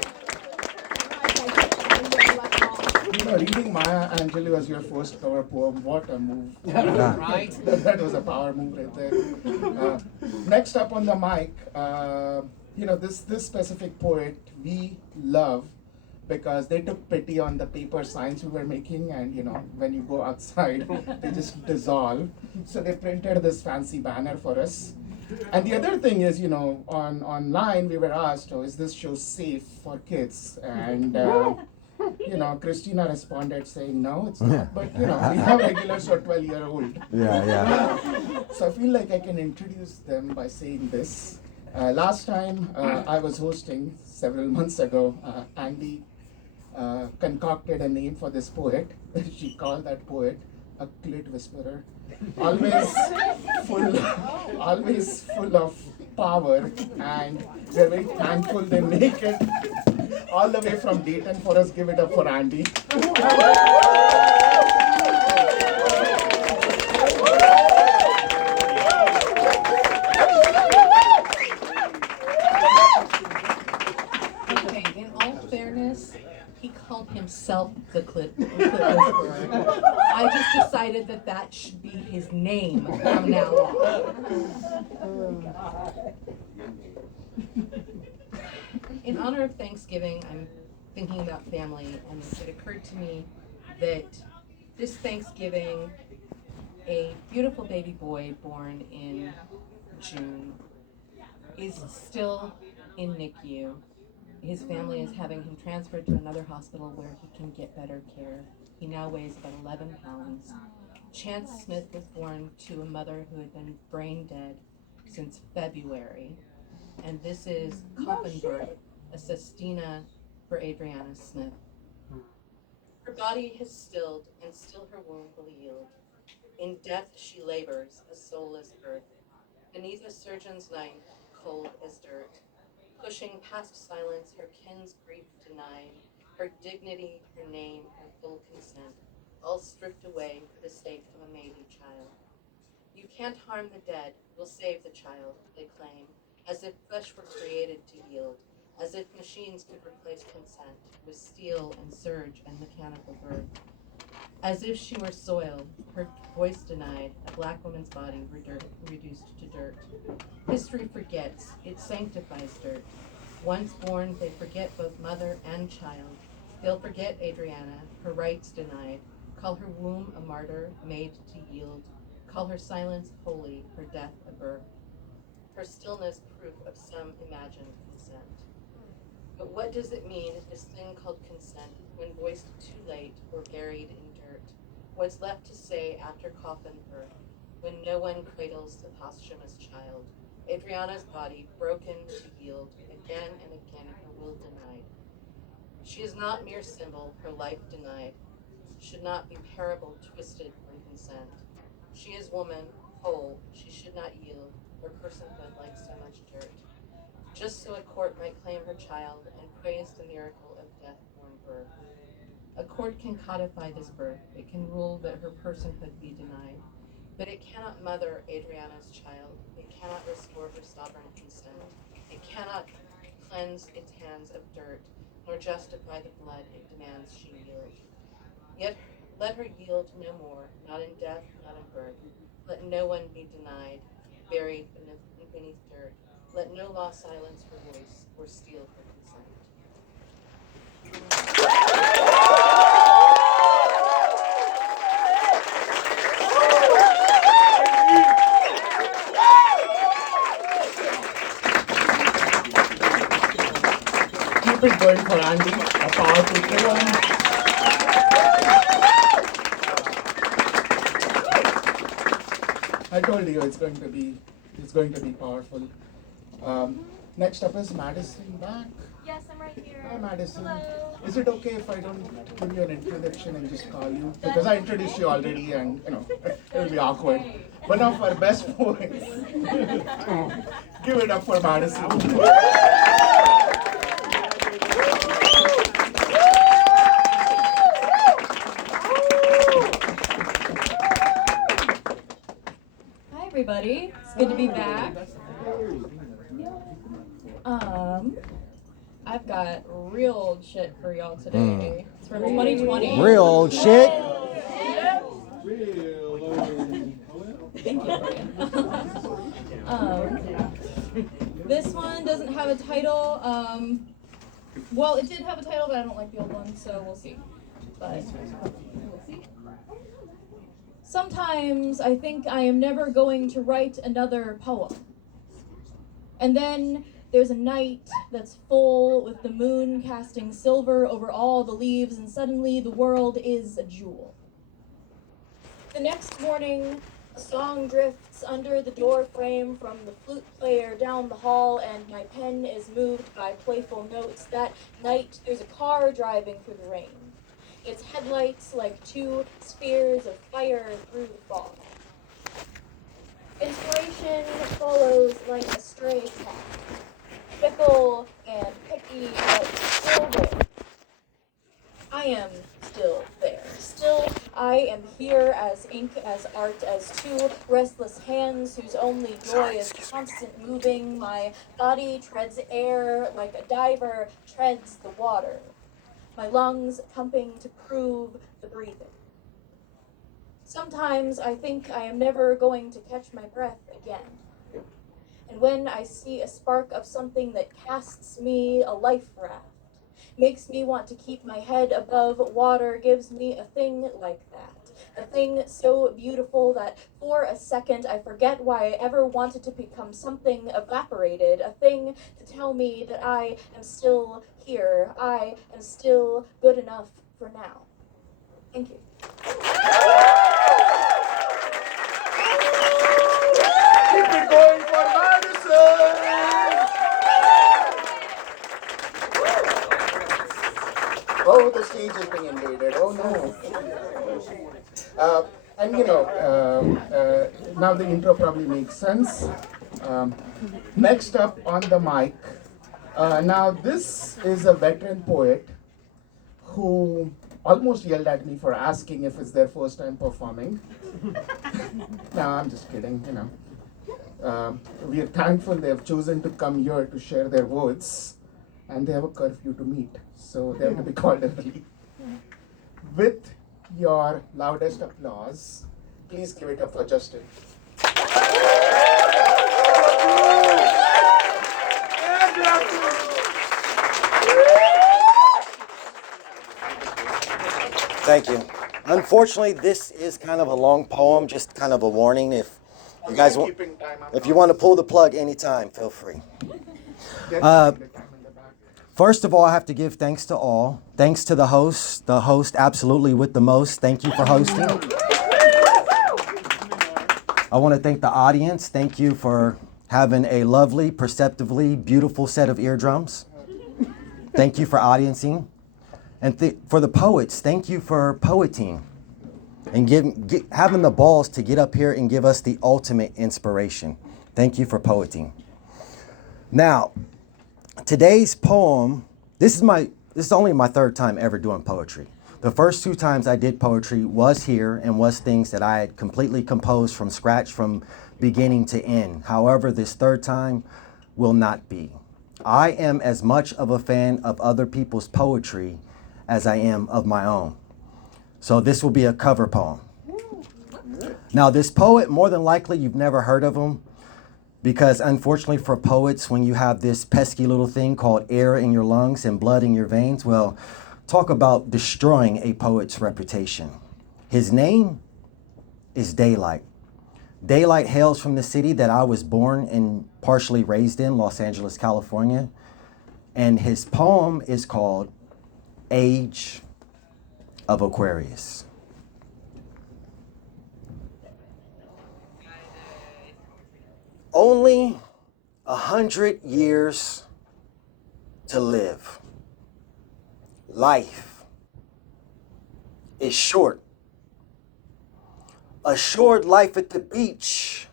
reading Maya Angelou as your first cover poem, what a move. Right? That was a power move right there. Next up on the mic, this specific poet we love because they took pity on the paper signs we were making, and when you go outside, they just dissolve. So they printed this fancy banner for us. And the other thing is, online we were asked, oh, is this show safe for kids? And Christina responded saying, no, it's not. But, we have regulars who are 12-year-old. Yeah. So I feel like I can introduce them by saying this. Last time I was hosting, several months ago, Andy concocted a name for this poet. She called that poet a clit whisperer. Always full of power, and we're very thankful they make it all the way from Dayton for us. Give it up for Andy. Okay, in all fairness, he called himself the clit whisperer. I just decided that should be his name from now on. In honor of Thanksgiving, I'm thinking about family, and it occurred to me that this Thanksgiving, a beautiful baby boy born in June is still in NICU. His family is having him transferred to another hospital where he can get better care. He now weighs about 11 pounds. Chance Smith was born to a mother who had been brain dead since February. And this is coffin birth, a sestina for Adriana Smith. Her body has stilled, and still her womb will yield. In death she labors, a soulless birth, beneath a surgeon's knife, cold as dirt. Pushing past silence, her kin's grief denied, her dignity, her name, her full consent, all stripped away for the sake of a maybe child. You can't harm the dead, we'll save the child, they claim, as if flesh were created to yield, as if machines could replace consent with steel and surge and mechanical birth. As if she were soil, her voice denied, a black woman's body reduced to dirt. History forgets, it sanctifies dirt. Once born, they forget both mother and child. They'll forget Adriana, her rights denied, call her womb a martyr, made to yield, call her silence holy, her death a birth, her stillness proof of some imagined consent. But what does it mean, this thing called consent, when voiced too late or buried in dirt? What's left to say after coffin birth, when no one cradles the posthumous child? Adriana's body broken to yield, again and again her will denied. She is not mere symbol, her life denied, should not be parable twisted from consent. She is woman, whole, she should not yield, her personhood like so much dirt. Just so a court might claim her child and praise the miracle of death-born birth. A court can codify this birth, it can rule that her personhood be denied, but it cannot mother Adriana's child, it cannot restore her sovereign consent, it cannot cleanse its hands of dirt, nor justify the blood it demands she yield. Yet let her yield no more, not in death, not in birth. Let no one be denied, buried beneath dirt. Let no law silence her voice or steal her consent. Keep it going for Andy, a powerful poem. I told you it's going to be powerful. Next up is Madison back. Yes, I'm right here. Hi, Madison. Hello. Is it okay if I don't give you an introduction and just call you? Because I introduced you already, and it'll be awkward. One of our best poets. Give it up for Madison. Hi everybody, it's good to be back. I've got got real old shit for y'all today. It's from 2020. Real old shit. This one doesn't have a title. Well, it did have a title, but I don't like the old one, so we'll see. But we'll see. Sometimes I think I am never going to write another poem. And then there's a night that's full with the moon casting silver over all the leaves, and suddenly the world is a jewel. The next morning, a song drifts under the door frame from the flute player down the hall, and my pen is moved by playful notes. That night, there's a car driving through the rain. Its headlights like two spheres of fire through the fog. Inspiration follows like a stray cat, fickle and picky, but still there. I am still there. Still, I am here as ink, as art, as two restless hands whose only joy is constant moving. My body treads air like a diver treads the water. My lungs pumping to prove the breathing. Sometimes I think I am never going to catch my breath again. And when I see a spark of something that casts me a life raft, makes me want to keep my head above water, gives me a thing like that. A thing so beautiful that for a second I forget why I ever wanted to become something evaporated. A thing to tell me that I am still here. I am still good enough for now. Thank you. Keep it going for Madison! Oh, the stage is being invaded. Oh no. And now the intro probably makes sense. Next up on the mic. Now this is a veteran poet who almost yelled at me for asking if it's their first time performing. No, I'm just kidding, we are thankful they have chosen to come here to share their words, and they have a curfew to meet, so they have to be called early. With your loudest applause, please give it up for Justin. Thank you. Unfortunately, this is kind of a long poem, just kind of a warning. If you guys want, if you want to pull the plug anytime, feel free. First of all, I have to give thanks to all. Thanks to the host absolutely with the most. Thank you for hosting. I want to thank the audience. Thank you for having a lovely, perceptively beautiful set of eardrums. Thank you for audiencing. And for the poets, thank you for poeting and having the balls to get up here and give us the ultimate inspiration. Thank you for poeting. Now, today's poem, this is only my third time ever doing poetry. The first two times I did poetry was here and was things that I had completely composed from scratch from beginning to end. However, this third time will not be. I am as much of a fan of other people's poetry as I am of my own. So this will be a cover poem. Now this poet, more than likely you've never heard of him, because unfortunately for poets, when you have this pesky little thing called air in your lungs and blood in your veins, well, talk about destroying a poet's reputation. His name is Daylight. Daylight hails from the city that I was born and partially raised in, Los Angeles, California. And his poem is called Age of Aquarius. Only 100 years to live. Life is short. A short life at the beach,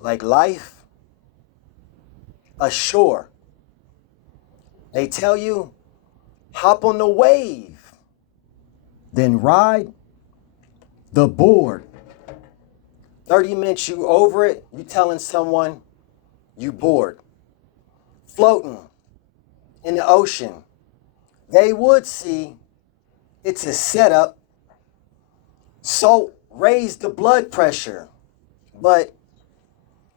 like life ashore. They tell you, hop on the wave, then ride the board. 30 minutes you over it, you telling someone you bored. Floating in the ocean, they would see it's a setup. Salt raised the blood pressure, but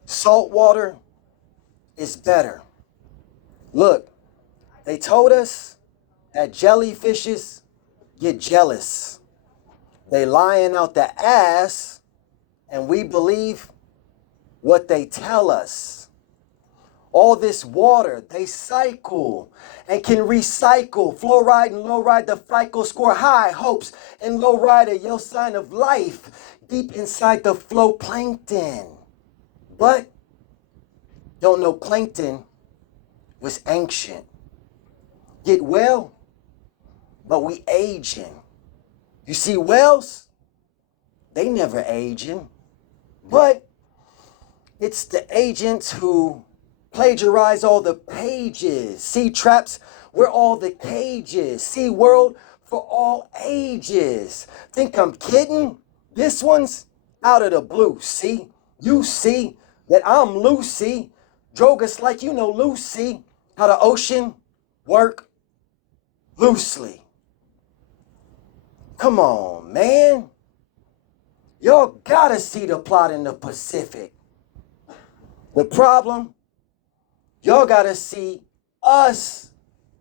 salt water is better. Look, they told us that jellyfishes get jealous. They lying out the ass, and we believe what they tell us. All this water, they cycle and can recycle. Fluoride and low ride the FICO score high. Hopes and low rider, your sign of life deep inside the flow plankton. But don't know plankton was ancient. Get well, but we aging. You see whales, they never aging. But it's the agents who plagiarize all the pages. Sea traps, we're all the cages. Sea world for all ages. Think I'm kidding? This one's out of the blue. See, you see that I'm Lucy. Drogas like you know Lucy. How the ocean work loosely. Come on, man. Y'all gotta see the plot in the Pacific. The problem, y'all gotta see us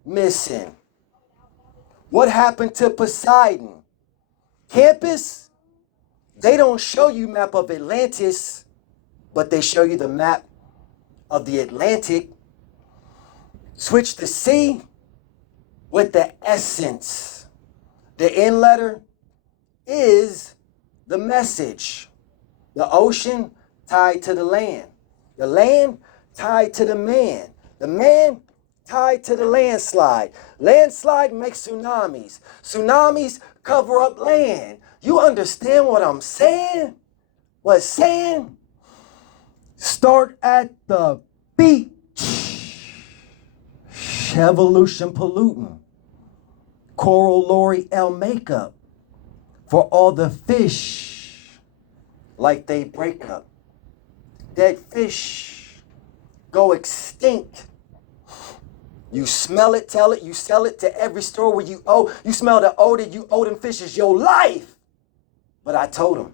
missing. What happened to Poseidon? Campus, they don't show you map of Atlantis, but they show you the map of the Atlantic. Switch the C with the essence. The N letter is the message. The ocean tied to the land. The land tied to the man. The man tied to the landslide. Landslide makes tsunamis. Tsunamis cover up land. You understand what I'm saying? What saying? Start at the beach. Evolution pollutant. Coral L'Oreal makeup for all the fish like they break up. Dead fish go extinct. You smell it, tell it, you sell it to every store where you owe. You smell the odor, you owe them fishes your life. But I told them,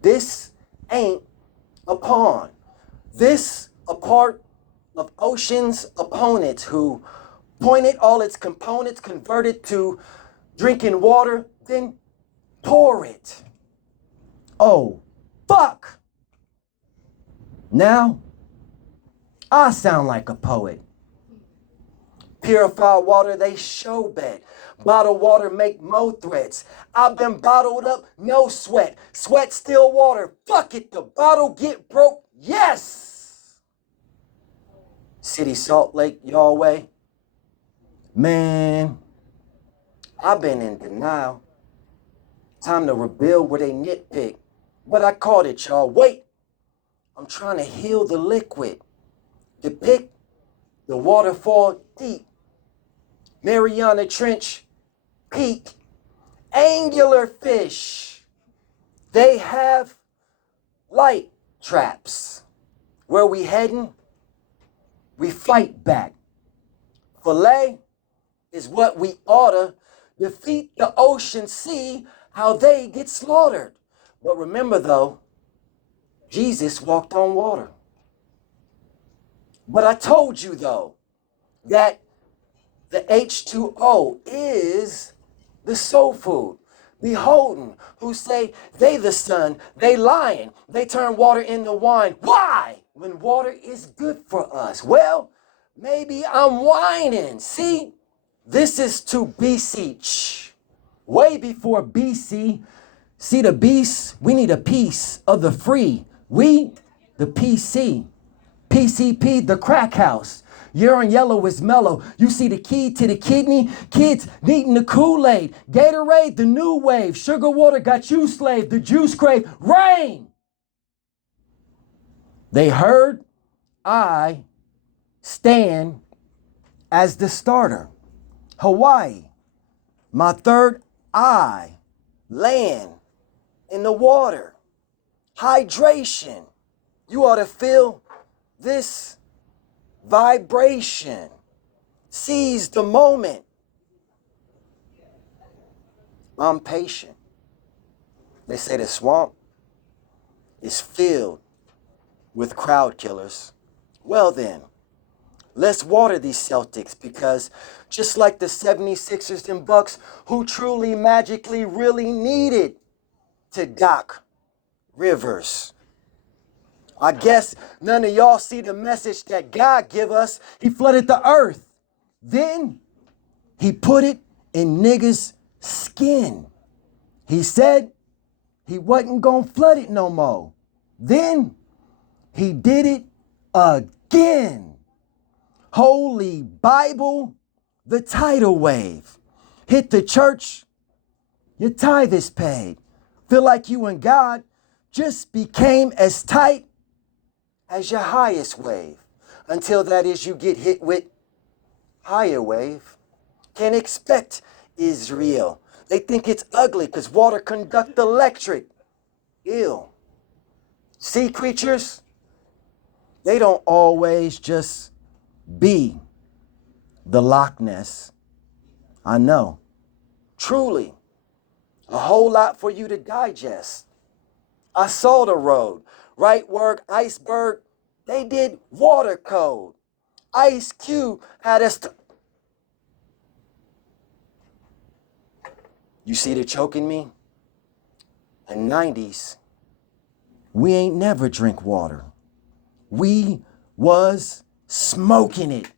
this ain't a pond. This a part of ocean's opponents who pointed all its components, converted to drinking water, then pour it. Oh, fuck. Now, I sound like a poet. Purified water, they show bet. Bottled water make mo threats. I've been bottled up, no sweat. Sweat, still water. Fuck it, the bottle get broke. Yes! City Salt Lake, Yahweh. Man, I've been in denial. Time to rebuild where they nitpick. But I caught it, y'all. Wait, I'm trying to heal the liquid. Depict the waterfall deep. Mariana Trench, peak, angular fish. They have light traps. Where we heading? We fight back. Filet is what we oughta defeat the ocean, see how they get slaughtered. But remember though, Jesus walked on water. But I told you though, that the H2O is the soul food. Beholden, who say they the sun, they lying, they turn water into wine. Why? When water is good for us. Well, maybe I'm whining. See, this is to beseech. Way before BC, see the beast, we need a piece of the free. We, the PC. PCP, the crack house. Urine yellow is mellow. You see the key to the kidney? Kids needing the Kool-Aid. Gatorade, the new wave. Sugar water got you slave. The juice crave. Rain! They heard I stand as the starter. Hawaii, my third eye. Land in the water. Hydration. You ought to feel this vibration. Seize the moment. I'm patient. They say the swamp is filled with crowd killers. Well then, let's water these Celtics because just like the 76ers and Bucks who truly magically really needed to Doc Rivers. I guess none of y'all see the message that God give us. He flooded the earth. Then he put it in niggas' skin. He said he wasn't gonna flood it no more. Then he did it again. Holy Bible, the tidal wave. Hit the church, your tithe is paid. Feel like you and God just became as tight as your highest wave. Until that is you get hit with higher wave. Can't expect Israel. They think it's ugly because water conduct electric. Ew. Sea creatures, they don't always just be the Loch Ness. I know. Truly, a whole lot for you to digest. I saw the road. Right word, iceberg, they did water code. Ice Cube had us to... You see the choking me? In 90s, we ain't never drink water. We was smoking it,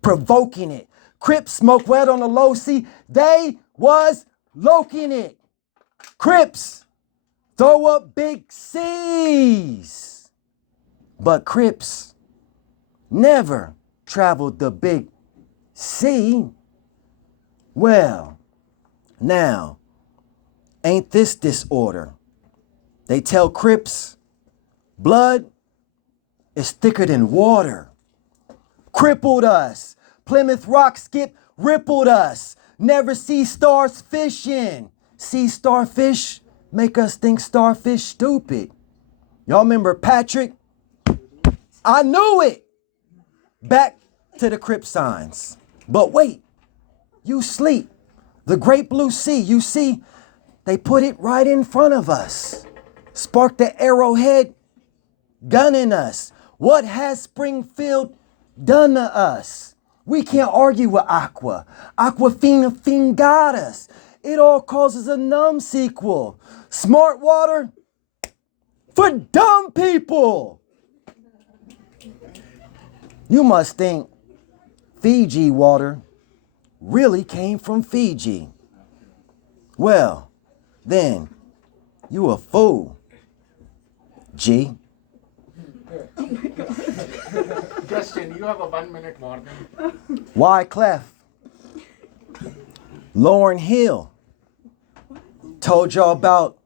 provoking it. Crips smoke wet on the low. See, they was loking it. Crips throw up big C's. But Crips never traveled the big C. Well, now, ain't this disorder? They tell Crips blood is thicker than water. Crippled us. Plymouth Rock skip rippled us. Never see stars fishing. See starfish make us think starfish stupid. Y'all remember Patrick? I knew it. Back to the Crip signs. But wait, you sleep. The great blue sea, you see, they put it right in front of us. Spark the arrowhead, gunning us. What has Springfield done to us? We can't argue with Aqua. Aquafina got us. It all causes a numb sequel. Smart water for dumb people. You must think Fiji water really came from Fiji. Well, then, you a fool, G. Justin, you have a 1 minute warning. Wyclef, Lauryn Hill, told y'all about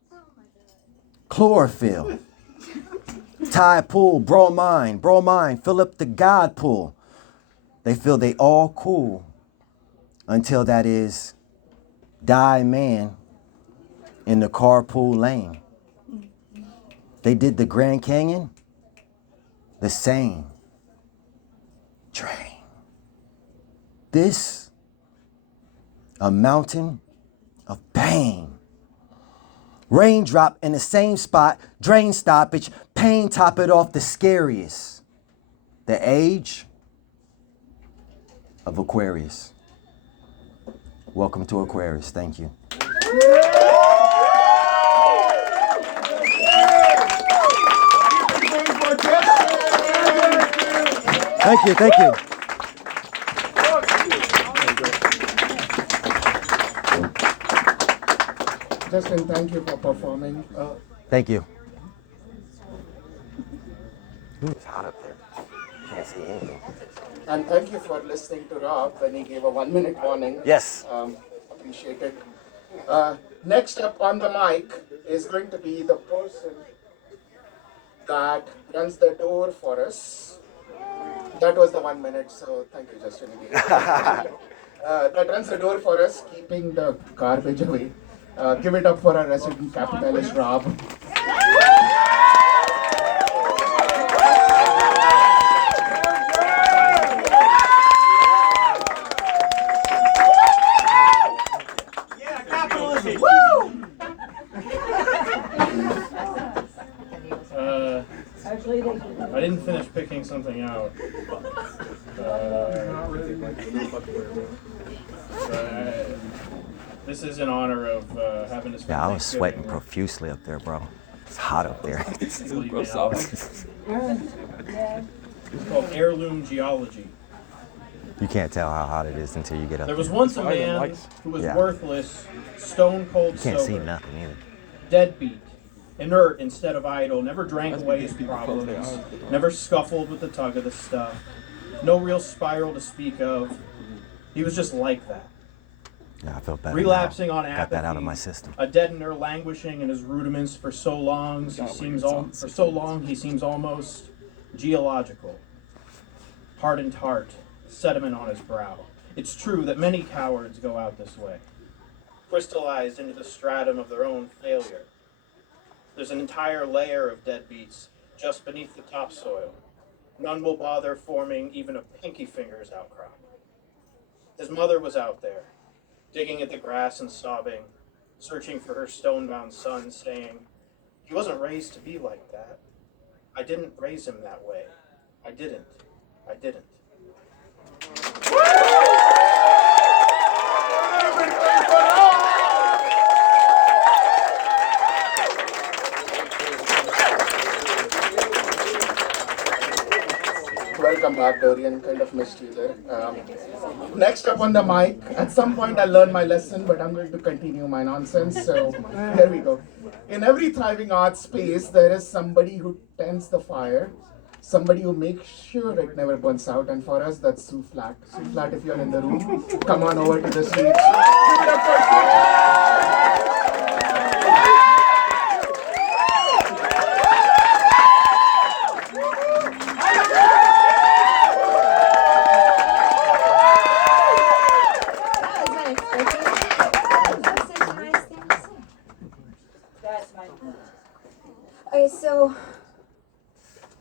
chlorophyll. Tide pool, bromine, fill up the God pool. They feel they all cool until that is die man in the carpool lane. They did the Grand Canyon the same. Train. This a mountain of pain. Raindrop in the same spot, drain stoppage, pain top it off the scariest. The age of Aquarius. Welcome to Aquarius. Thank you. Thank you, thank you. Justin, thank you for performing. Thank you. It's hot up there. Can't see anything. And thank you for listening to Rob when he gave a 1 minute warning. Yes. Appreciate it. Next up on the mic is going to be the person that runs the door for us. That was the 1 minute, so thank you, Justin. That runs the door for us, keeping the garbage away. Give it up for our resident capitalist, Rob. I didn't finish picking something out. This is in honor of having to spend Yeah, I was sweating Thanksgiving. profusely up there, bro. It's hot up there. It's called heirloom geology. You can't tell how hot it is until you get up There was there. once a man who was Yeah. worthless, stone cold You can't see sober, nothing either. deadbeat, inert instead of idle, never drank away his problems, never scuffled with the tug of the stuff, no real spiral to speak of. He was just like that. Yeah, I feel better. Relapsing now. on apathy, Got that out of my system. a deadener languishing in his rudiments for so long, he seems almost geological. Hardened heart, sediment on his brow. It's true that many cowards go out this way, crystallized into the stratum of their own failure. There's an entire layer of deadbeats just beneath the topsoil. None will bother forming even a pinky finger's outcrop. His mother was out there, digging at the grass and sobbing, searching for her stone-bound son, saying, "He wasn't raised to be like that. I didn't raise him that way. I didn't. I didn't." Welcome back, Dorian. Kind of missed you there. Next up on the mic, at some point I learned my lesson, but I'm going to continue my nonsense. So here we go. In every thriving art space, there is somebody who tends the fire, somebody who makes sure it never burns out. And for us, that's Sue Flat. Sue Flat, if you're in the room, come on over to the stage. Give it up for Sue. Okay, so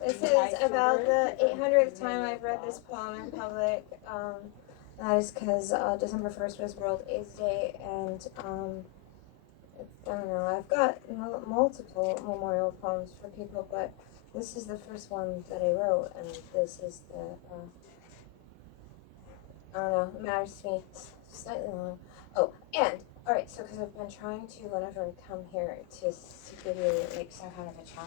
this is about the 800th time I've read this poem in public. That is because December 1st was World AIDS Day, and I don't know, I've got multiple memorial poems for people, but this is the first one that I wrote, and this is the, I don't know, it matters to me. It's slightly long. Oh, and alright, so because I've been trying to, whenever I come here, to give you like some kind of a challenge